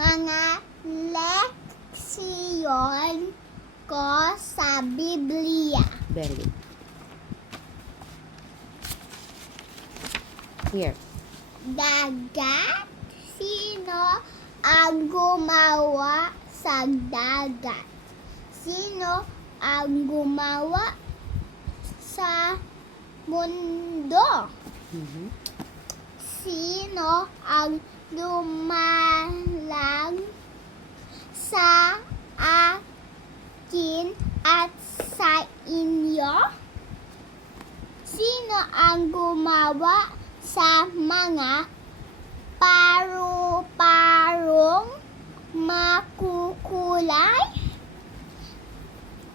mga leksyon ko sa Biblia. Very good. Here. Dagat. Sino ang gumawa sa dagat? Sino ang gumawa sa mundo? Mhm. Sino ang lumalang sa akin at sa inyo? Sino ang gumawa sa mga paru-parong makukulay?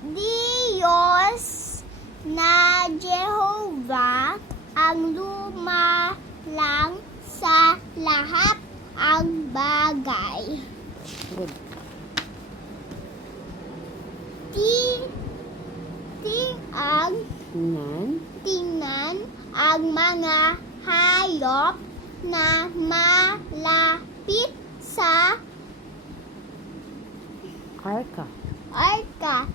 Diyos na Jehovah ang lumalang sa lahat ang bagay. Good. Tingnan ang mga hayop na malapit sa Arka. arka.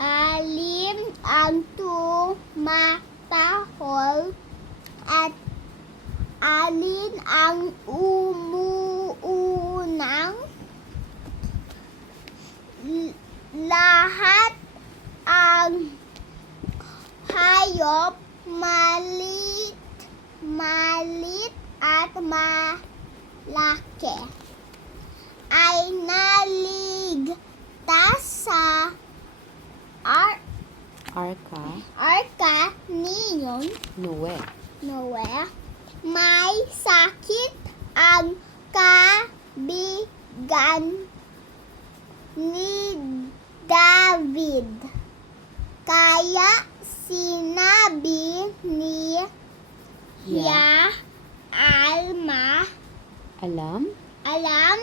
Alin ang tumatahol at alin ang umuunang? Lahat ang hayop malit at malaki ay naligtas sa Arka. ninyon Noe. may sakit ang kabigan ni David. Kaya sinabi ni alam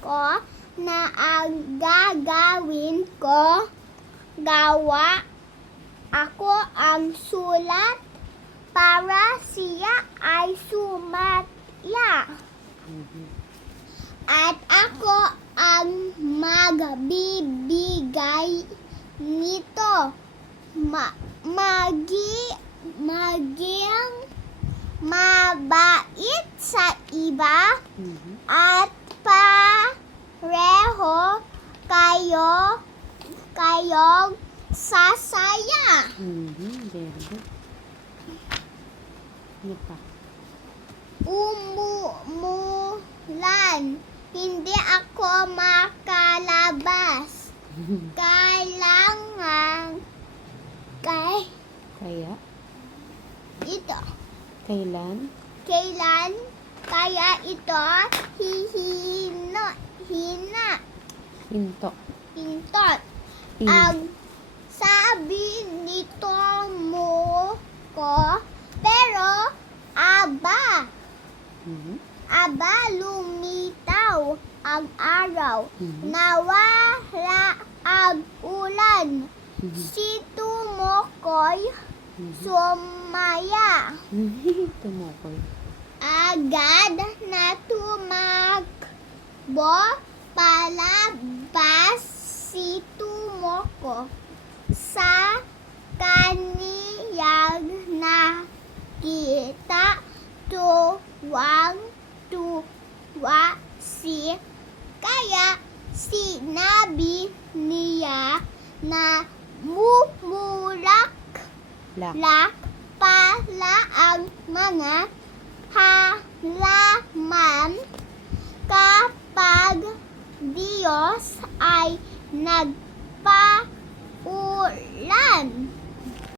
ko na ang gagawin ko, gawa ako ang sulat para siya ay sumaya. Mhm. At ako ang magbibigay nito. Maging mabait sa iba Mhm. at pareho kayong sasaya. Mhm. Very good. Ano pa? Umulan. Hindi ako makalabas. Kailangan Kaya? ito. Kailan? Kaya ito Hinto. Hintot. Ang sabi nito mo ko, pero Mhm. lumitaw ang araw. Mhm. Nawala ang ulan. Mhm. Si Tumokoy Mhm. sumaya. Tumukoy. Agad na tumakbo palabas si Tumoko sa kaniyang nakita. Tuwang-tuwa kaya sinabi niya na Lak. pala ang mga halaman kapag Diyos ay nagpaulan.